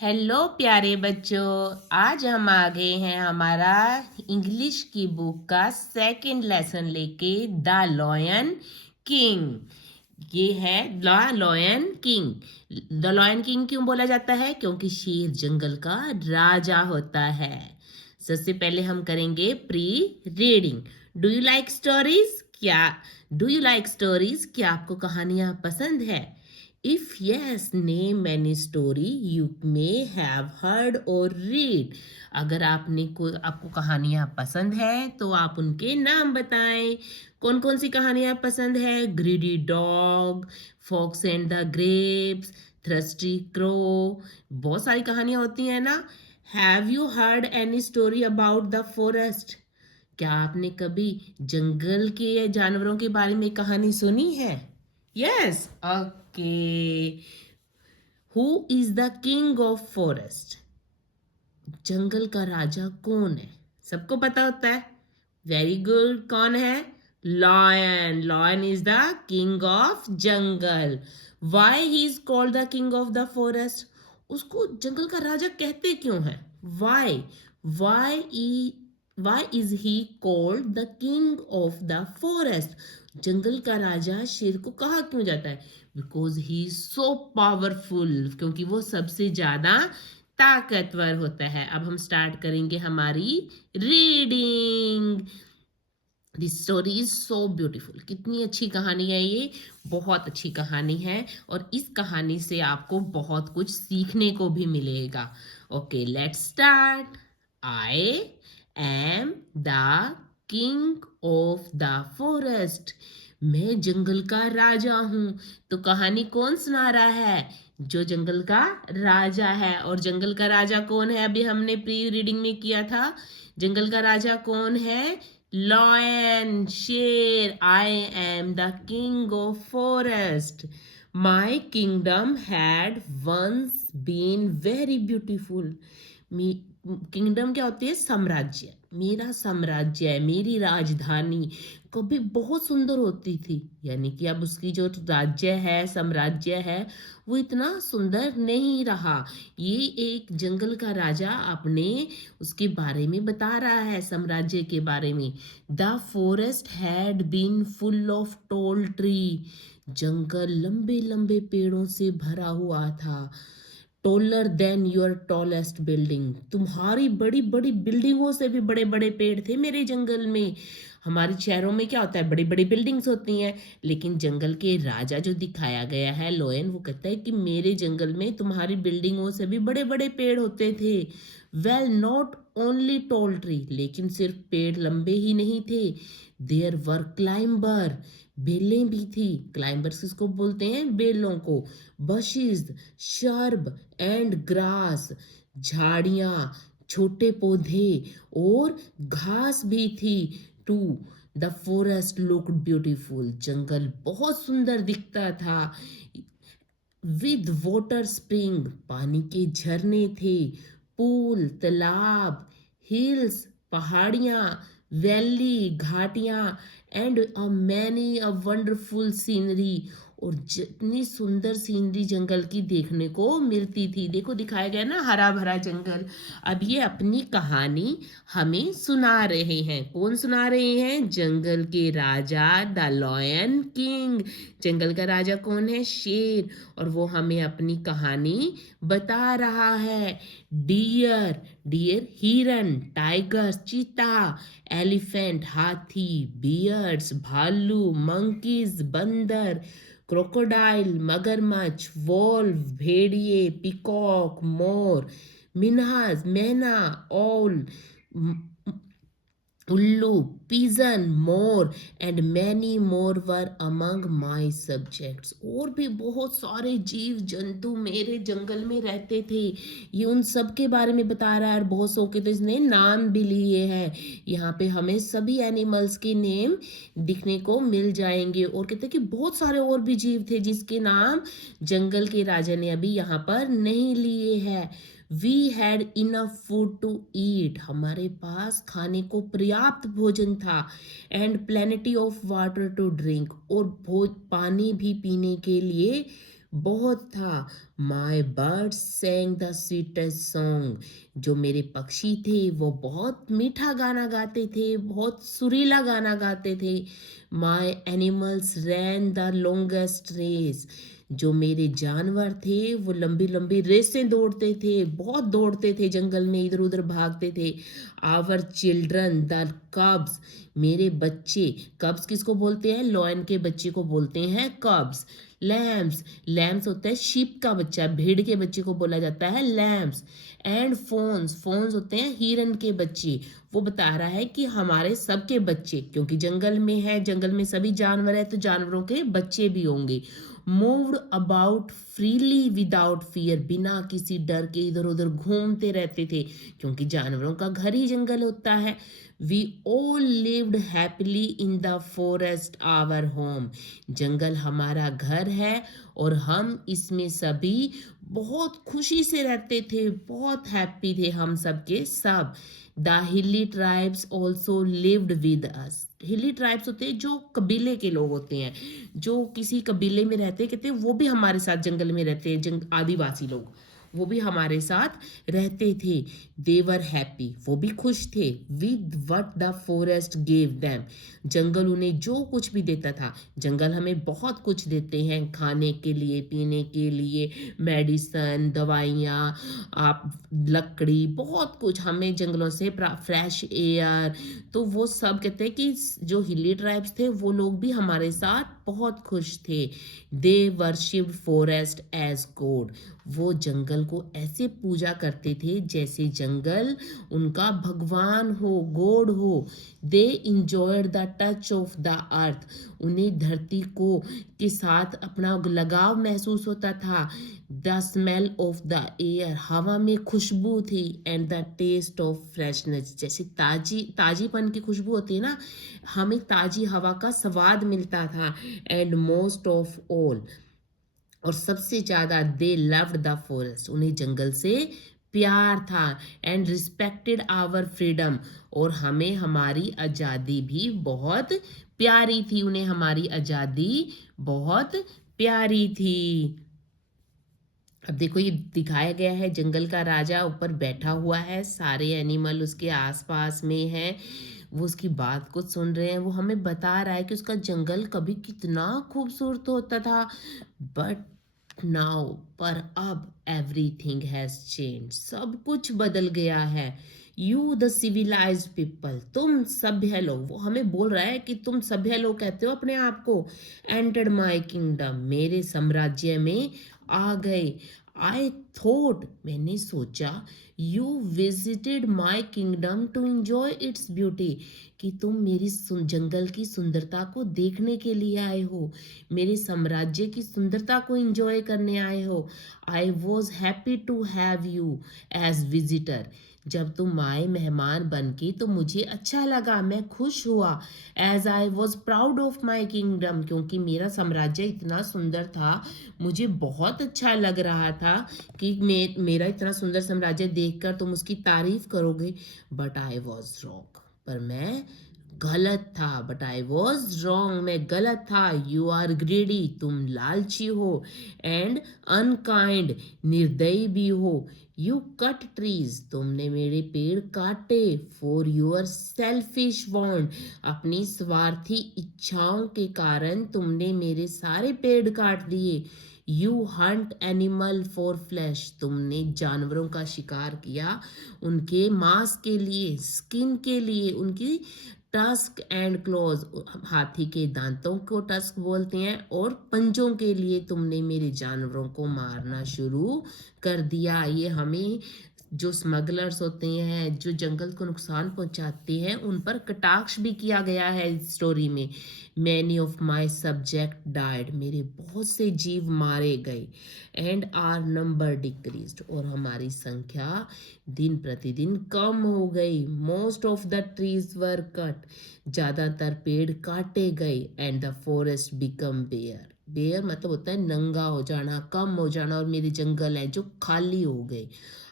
Hello प्यारे बच्चों। आज हम आ गए हैं हमारा इंग्लिश की बुक का सेकंड लेसन लेके द लॉयन किंग। ये है the lion king. The lion king क्यों बोला जाता है? क्योंकि शेर जंगल का राजा होता है। सबसे पहले हम करेंगे pre reading. Do you like stories? क्या आपको कहानियां पसंद है? If yes, name any story you may have heard or read. अगर आपको कहानियां पसंद है तो आप उनके नाम बताएं। कौन कौन सी कहानियां पसंद है? Greedy dog, fox and the grapes, thirsty crow. बहुत सारी कहानियां होती हैं ना। Have you heard any story about the forest? क्या आपने कभी जंगल के जानवरों के बारे में कहानी सुनी है? Yes, okay. Who is the king of forest? जंगल का राजा कौन है? सबको पता होता है। Very good. कौन है? Lion. Lion is the king of jungle. Why he is called the king of the forest? उसको जंगल का राजा कहते क्यों है? Why? Why why is he called the king of the forest? जंगल का राजा शेर को कहा क्यों जाता है? Because he is so powerful, क्योंकि वो सबसे ज्यादा ताकतवर होता है। अब हम स्टार्ट करेंगे हमारी reading. This story is so beautiful. कितनी अच्छी कहानी है ये। बहुत अच्छी कहानी है और इस कहानी से आपको बहुत कुछ सीखने को भी मिलेगा। Okay, let's start. I am the king of the forest. मैं जंगल का राजा हूं। तो कहानी कौन सुना रहा है? जो जंगल का राजा है। और जंगल का राजा कौन है? अभी हमने प्री रीडिंग में किया था। जंगल का राजा कौन है? लॉयन, शेर। I am the king of forest. My kingdom had once been very beautiful. Kingdom क्या होती है? साम्राज्य। मेरा साम्राज्य है, मेरी राजधानी कभी बहुत सुंदर होती थी। यानी कि अब उसकी जो राज्य है, साम्राज्य है, वो इतना सुंदर नहीं रहा। ये एक जंगल का राजा अपने उसके बारे में बता रहा है, साम्राज्य के बारे में। The forest had been full of tall tree. जंगल लंबे लंबे पेड़ों से भरा हुआ था। Taller than your tallest building. तुम्हारी बड़ी बड़ी बिल्डिंगों से भी बड़े बड़े पेड़ थे मेरे जंगल में। हमारे शहरों में क्या होता है? बड़ी बड़ी बिल्डिंग्स होती हैं, लेकिन जंगल के राजा जो दिखाया गया है लोयन, वो कहता है कि मेरे जंगल में तुम्हारी बिल्डिंगों से भी बड़े बड़े पेड़ होते थे। Well, not only tall tree, लेकिन सिर्फ पेड़ लंबे ही नहीं थे। देयर वर क्लाइंबर, बेलें भी थी। क्लाइंबर्स किसको बोलते हैं? बेलों को। बशीज, शर्ब एंड ग्रास, झाड़ियां, छोटे पौधे और घास भी थी। Too the forest looked beautiful, जंगल बहुत सुंदर दिखता था। विद वाटर स्प्रिंग, पानी के झरने थे। पूल, तालाब, हिल्स, पहाड़ियाँ, वैली, घाटियाँ, and a many a wonderful scenery. और जितनी सुंदर सीनरी जंगल की देखने को मिलती थी। देखो दिखाया गया ना, हरा भरा जंगल। अब ये अपनी कहानी हमें सुना रहे हैं। कौन सुना रहे हैं? जंगल के राजा, द लॉयन किंग। जंगल का राजा कौन है? शेर। और वो हमें अपनी कहानी बता रहा है। डियर, डियर हिरन, टाइगर चीता, एलिफेंट हाथी, बियर्स भालू, मंकीज बंदर, क्रोकोडाइल मगरमच्छ, वोल्व भेड़िए, पिकॉक मोर, मिनहास मैना, ओल उल्लू, pigeon, more and many more were among my subjects. और भी बहुत सारे जीव जंतु मेरे जंगल में रहते थे। ये उन सब के बारे में बता रहा है। और बहुत सौ के तो इसने नाम भी लिए हैं। यहाँ पे हमें सभी एनिमल्स के नेम दिखने को मिल जाएंगे। और कहते हैं कि बहुत सारे और भी जीव थे जिसके नाम जंगल के राजा ने अभी यहाँ पर नहीं लिए हैं। We had enough food to eat, हमारे पास खाने को पर्याप्त भोजन था। And plenty of water to drink, और पानी भी पीने के लिए बहुत था। My birds sang the sweetest song, जो मेरे पक्षी थे वो बहुत मीठा गाना गाते थे, बहुत सुरीला गाना गाते थे। My animals ran the longest race, जो मेरे जानवर थे वो लंबी लंबी रेसें दौड़ते थे, बहुत दौड़ते थे, जंगल में इधर उधर भागते थे। आवर चिल्ड्रन द कब्स, मेरे बच्चे, कब्स किसको बोलते हैं? लॉयन के बच्चे को बोलते हैं कब्स। लैम्स, लैम्स होता है शीप का बच्चा, भेड़ के बच्चे को बोला जाता है लैम्स। एंड फोन्स, फोन्स होते हैं हिरन के बच्चे। वो बता रहा है कि हमारे सबके बच्चे, क्योंकि जंगल में है, जंगल में सभी जानवर है, तो जानवरों के बच्चे भी होंगे। Moved about freely without fear, बिना किसी डर के इधर उधर घूमते रहते थे, क्योंकि जानवरों का घर ही जंगल होता है। We all lived happily in the forest our home, जंगल हमारा घर है और हम इसमें सभी बहुत खुशी से रहते थे, बहुत हैप्पी थे हम सब के सब। The hilly tribes also lived with us, हिली ट्राइब्स होते हैं जो कबीले के लोग होते हैं, जो किसी कबीले में रहते हैं, कहते हैं वो भी हमारे साथ जंगल में रहते हैं, आदिवासी लोग, वो भी हमारे साथ रहते थे। देवर हैप्पी, वो भी खुश थे। With what the forest gave them, जंगल उन्हें जो कुछ भी देता था, जंगल हमें बहुत कुछ देते हैं, खाने के लिए, पीने के लिए, मेडिसन, दवाइयाँ, आप लकड़ी, बहुत कुछ हमें जंगलों से, फ्रेश एयर। तो वो सब कहते हैं कि जो हिली ट्राइब्स थे वो लोग भी हमारे साथ बहुत खुश थे। दे वर्शिप्ड फॉरेस्ट एज गॉड, वो जंगल को ऐसे पूजा करते थे जैसे जंगल उनका भगवान हो, गॉड हो। They enjoyed the touch of the earth, उन्हें धरती को के साथ अपना लगाव महसूस होता था। The smell of the air, हवा में खुशबू थी। And the taste of freshness, जैसे ताजीपन की खुशबू होती है ना, हमें ताजी हवा का स्वाद मिलता था। एंड मोस्ट ऑफ ऑल, और सबसे ज्यादा, दे लव्ड द फॉरेस्ट, उन्हें जंगल से प्यार था। एंड रिस्पेक्टेड आवर फ्रीडम, और हमें हमारी आज़ादी भी बहुत प्यारी थी, उन्हें हमारी आज़ादी बहुत प्यारी थी। अब देखो ये दिखाया गया है, जंगल का राजा ऊपर बैठा हुआ है, सारे एनिमल उसके आसपास में हैं, वो उसकी बात को सुन रहे हैं, वो हमें बता रहा है कि उसका जंगल कभी कितना खूबसूरत होता था। बट नाउ, पर अब एवरीथिंग हैज चेंज, सब कुछ बदल गया है। यू द सिविलाइज्ड पीपल, तुम सभ्य लोग, वो हमें बोल रहा है कि तुम सभ्य लोग कहते हो अपने आप को, एंटर्ड माई किंगडम, मेरे साम्राज्य में आ गए। आई थॉट, मैंने सोचा, you visited my kingdom to enjoy its beauty, कि तुम मेरी जंगल की सुंदरता को देखने के लिए आए हो, मेरे साम्राज्य की सुंदरता को इंजॉय करने आए हो। I was happy to have you as visitor, जब तुम आए मेहमान बन के तो मुझे अच्छा लगा, मैं खुश हुआ। As I was proud of my kingdom, क्योंकि मेरा साम्राज्य इतना सुंदर था, मुझे बहुत अच्छा लग रहा था कि मेरा इतना सुंदर साम्राज्य देखकर तुम उसकी तारीफ करोगे। बट आई वॉज रॉन्ग, पर मैं गलत था। बट आई वॉज रॉन्ग, मैं गलत था। यू आर ग्रीडी, तुम लालची हो। एंड अनकाइंड, निर्दयी भी हो। यू कट ट्रीज, तुमने मेरे पेड़ काटे। फॉर यूर सेल्फिश वांट, अपनी स्वार्थी इच्छाओं के कारण तुमने मेरे सारे पेड़ काट दिए। You Hunt animal for flash, तुमने जानवरों का शिकार किया उनके मांस के लिए, स्किन के लिए, उनकी टस्क एंड क्लोज, हाथी के दांतों को टस्क बोलते हैं, और पंजों के लिए तुमने मेरे जानवरों को मारना शुरू कर दिया। ये हमें जो स्मगलर्स होते हैं, जो जंगल को नुकसान पहुंचाते हैं, उन पर कटाक्ष भी किया गया है इस स्टोरी में। Many of my subject died, मेरे बहुत से जीव मारे गए। एंड आर नंबर डिक्रीज्ड, और हमारी संख्या दिन प्रतिदिन कम हो गई। Most of the trees were cut, ज़्यादातर पेड़ काटे गए। And the forest become bare, bare मतलब होता है नंगा हो जाना, कम हो जाना, और मेरे जंगल हैं जो खाली हो गए।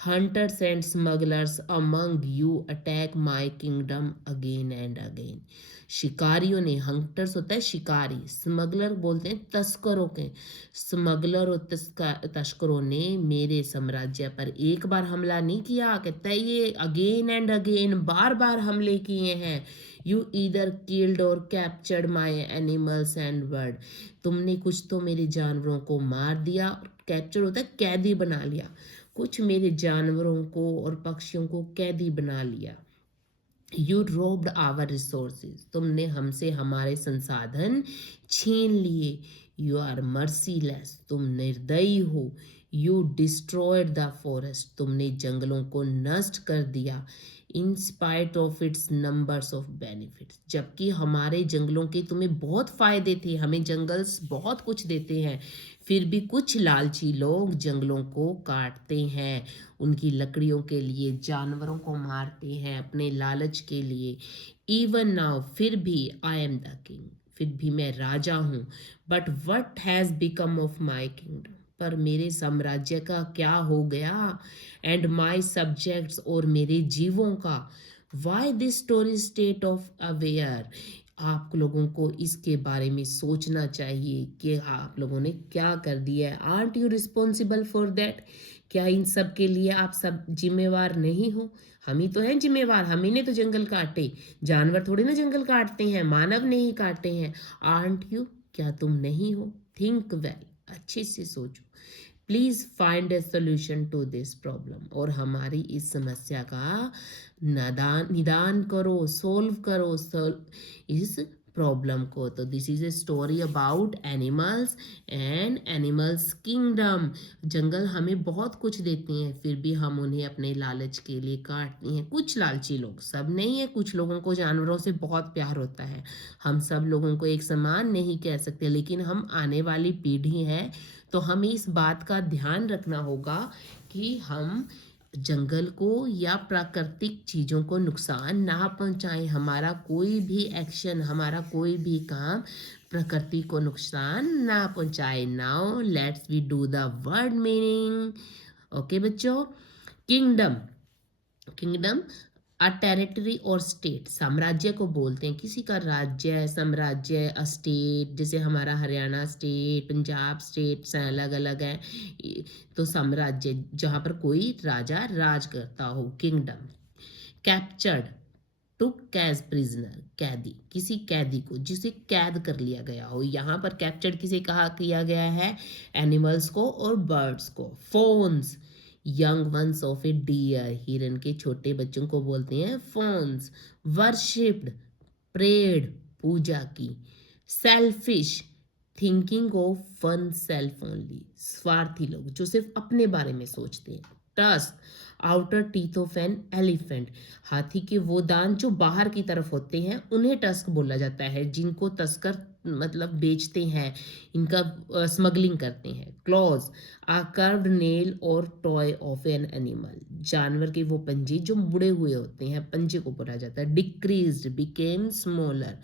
Hunters and smugglers among you attack my kingdom again and again. शिकारियों ने, हंटर्स होता है शिकारी, स्मगलर बोलते हैं तस्करों के, स्मगलर और तस्करों ने मेरे साम्राज्य पर एक बार हमला नहीं किया, कहता है ये अगेन एंड अगेन बार बार हमले किए हैं। यू ईदर किल्ड और captured my animals and bird, तुमने कुछ तो मेरे जानवरों को मार दिया, कैप्चर होता है कैदी बना लिया, कुछ मेरे जानवरों को और पक्षियों को कैदी बना लिया। यू रोब्ड आवर रिसोर्सेज, तुमने हमसे हमारे संसाधन छीन लिए। यू आर मर्सीलेस, तुम निर्दयी हो। यू डिस्ट्रॉयड द फॉरेस्ट, तुमने जंगलों को नष्ट कर दिया। In spite of its numbers of benefits, जबकि हमारे जंगलों के तुम्हें बहुत फायदे थे, हमें जंगल्स बहुत कुछ देते हैं, फिर भी कुछ लालची लोग जंगलों को काटते हैं, उनकी लकड़ियों के लिए जानवरों को मारते हैं अपने लालच के लिए। इवन नाउ, फिर भी आई एम द किंग, फिर भी मैं राजा हूँ। But what has become of my kingdom, पर मेरे साम्राज्य का क्या हो गया, एंड माई सब्जेक्ट्स, और मेरे जीवों का। Why this story state of aware, आप लोगों को इसके बारे में सोचना चाहिए कि आप लोगों ने क्या कर दिया है। Art you responsible for that, क्या इन सब के लिए आप सब जिम्मेवार नहीं हो? हम ही तो हैं जिम्मेवार, हम ही ने तो जंगल काटे, जानवर थोड़ी ना जंगल काटते हैं, मानव ने ही काटे हैं। आर्ट यू, क्या तुम नहीं हो? थिंक वेल, अच्छे से सोचो। Please find a solution to this problem, और हमारी इस समस्या का निदान करो, सोल्व करो इस प्रॉब्लम को। तो this is a story about animals and animals kingdom. जंगल हमें बहुत कुछ देते हैं, फिर भी हम उन्हें अपने लालच के लिए काटते हैं। कुछ लालची लोग, सब नहीं है, कुछ लोगों को जानवरों से बहुत प्यार होता है, हम सब लोगों को एक समान नहीं कह सकते, लेकिन हम आने वाली पीढ़ी है, तो हमें इस बात का ध्यान रखना होगा कि हम जंगल को या प्राकृतिक चीज़ों को नुकसान ना पहुंचाएं। हमारा कोई भी एक्शन, हमारा कोई भी काम प्रकृति को नुकसान ना पहुंचाए। Now let's we do the word meaning. Okay बच्चों, किंगडम, किंगडम अ टेरिटरी और स्टेट, साम्राज्य को बोलते हैं, किसी का राज्य, साम्राज्य, अ स्टेट, जैसे हमारा हरियाणा स्टेट, पंजाब स्टेट अलग अलग है, तो साम्राज्य जहाँ पर कोई राजा राज करता हो, किंगडम। कैप्चर्ड, टुक एज प्रिजनर, कैदी, किसी कैदी को जिसे कैद कर लिया गया हो, यहाँ पर कैप्चर्ड किसे कहा किया गया है? एनिमल्स को और बर्ड्स को। Fawns, young ones of a deer, हिरन के छोटे बच्चों को बोलते हैं फोन्स। वर्शिप्ड, प्रेड, पूजा की। Selfish, thinking of one self only, स्वार्थी लोग जो सिर्फ अपने बारे में सोचते हैं। Tusk, outer teeth of an elephant, हाथी के वो दांत जो बाहर की तरफ होते हैं उन्हें टस्क बोला जाता है, जिनको तस्कर मतलब बेचते हैं, इनका स्मगलिंग करते हैं। क्लॉज, आ कर्व्ड नेल और टॉय ऑफ एन एनिमल, जानवर के वो पंजे जो मुड़े हुए होते हैं, पंजे को बोला जाता है। डिक्रीज्ड, बिकेम स्मॉलर,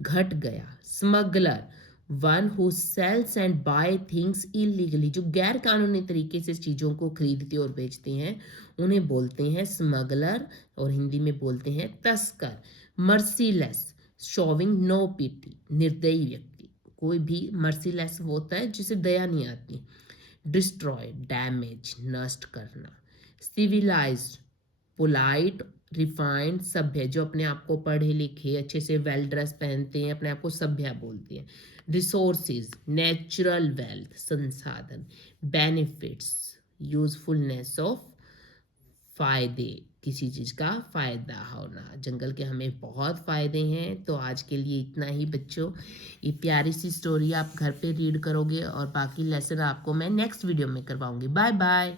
घट गया। Smuggler, one who sells and buy things illegally, जो गैर कानूनी तरीके से चीज़ों को खरीदते और बेचते हैं उन्हें बोलते हैं स्मगलर, और हिंदी में बोलते हैं तस्कर। मर्सीलेस, शोविंग नो पीटी, निर्दयी व्यक्ति, कोई भी मर्सीलेस होता है जिसे दया नहीं आती। डिस्ट्रॉय, डैमेज, नष्ट करना। सिविलाइज्ड, पोलाइट, रिफाइंड, सभ्य, जो अपने आप को पढ़े लिखे अच्छे से वेल ड्रेस पहनते हैं, अपने आप को सभ्य बोलते हैं। रिसोर्सेज, नेचुरल वेल्थ, संसाधन। बेनिफिट्स, यूजफुलनेस ऑफ, फायदे, किसी चीज़ का फ़ायदा होना। जंगल के हमें बहुत फ़ायदे हैं। तो आज के लिए इतना ही बच्चों, ये प्यारी सी स्टोरी आप घर पे रीड करोगे और बाकी लेसन आपको मैं नेक्स्ट वीडियो में करवाऊंगी। Bye bye.